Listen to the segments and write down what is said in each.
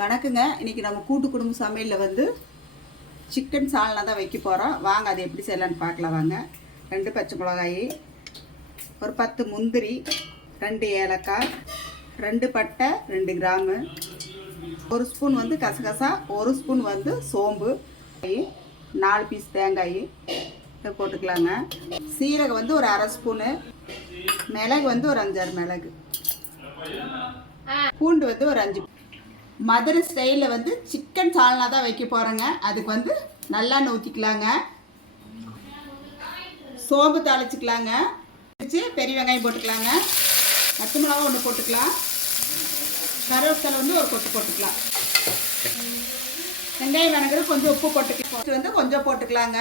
வணக்கங்க. இன்றைக்கி நம்ம கூட்டு குடும்ப சமையலில் வந்து சிக்கன் சால்னா தான் வைக்க போகிறோம். வாங்க அதை எப்படி செய்யலான்னு பார்க்கலாம். வாங்க. 2 பச்சை மிளகாய், ஒரு 10 முந்திரி, 2 ஏலக்காய், 2 பட்டை, 2 கிராம்பு, 1 ஸ்பூன் வந்து கசகசா, 1 ஸ்பூன் வந்து சோம்பு, 4 பீஸ் தேங்காய் இதை போட்டுக்கலாங்க. சீரகம் வந்து ஒரு அரை ஸ்பூனு, மிளகு வந்து ஒரு 5-6 மிளகு, பூண்டு வந்து ஒரு 5. மதுரை ஸ்டைலில் வந்து சிக்கன் சால்னா தான் வைக்க போகிறேங்க. அதுக்கு வந்து நல்லெண்ணெய் ஊற்றிக்கலாங்க. சோம்பு தாளிச்சிக்கலாங்க. பெரிய வெங்காயம் போட்டுக்கலாங்க. பச்சை மிளகா 1 போட்டுக்கலாம். கருவேப்பிலை வந்து ஒரு கொத்து போட்டுக்கலாம். வெங்காயம் வணங்குறது கொஞ்சம் உப்பு போட்டுக்கலாம். வந்து கொஞ்சம் போட்டுக்கலாங்க.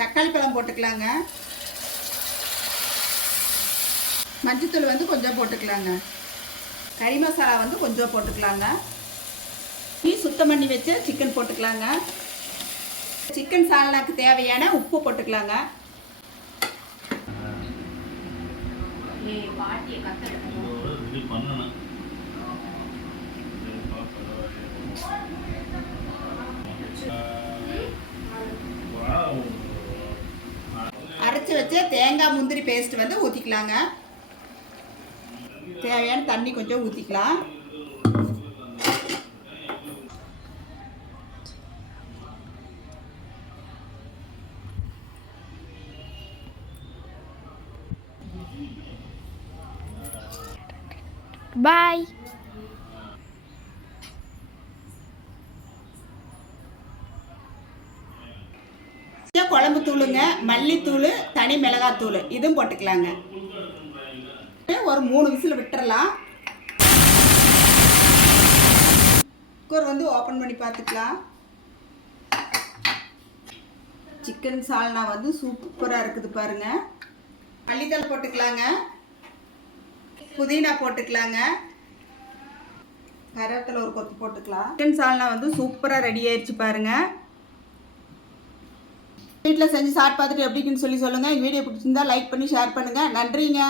தக்காளி பழம் போட்டுக்கலாங்க. மஞ்சத்தூள் வந்து கொஞ்சம் போட்டுக்கலாங்க. கறி மசாலா வந்து கொஞ்சம் போட்டுக்கலாங்க. சுத்தம் பண்ணி வச்சு சிக்கன் போட்டுக்கலாங்க. சிக்கன் சால்னாக்கு தேவையான உப்பு போட்டுக்கலாங்க. அரைச்சி வச்ச தேங்காய் முந்திரி பேஸ்ட் வந்து ஊற்றிக்கலாங்க. தேவையான தண்ணி கொஞ்சம் ஊற்றிக்கலாம். பாய். குழம்பு தூளுங்க, மல்லித்தூள், தனி மிளகாத்தூள் இதுவும் போட்டுக்கலாங்க. ஒரு 3 விசில் விட்டுறலாம். குக்கர் வந்து ஓப்பன் பண்ணி பார்த்துக்கலாம். சிக்கன் சால்னா வந்து சூப்பராக இருக்குது பாருங்க. மல்லித்தூள் போட்டுக்கலாங்க. புதினா போட்டுக்கலாங்க. கருவேப்பிலை ஒரு கொத்து போட்டுக்கலாம். சிக்கன் சால்னா வந்து சூப்பராக ரெடி ஆயிடுச்சு பாருங்க. வீட்டில் செஞ்சு சாப்பிட்டு பார்த்துட்டு எப்படின்னு சொல்லி சொல்லுங்கள். வீடியோ பிடிச்சிருந்தா லைக் பண்ணி ஷேர் பண்ணுங்கள். நன்றிங்க.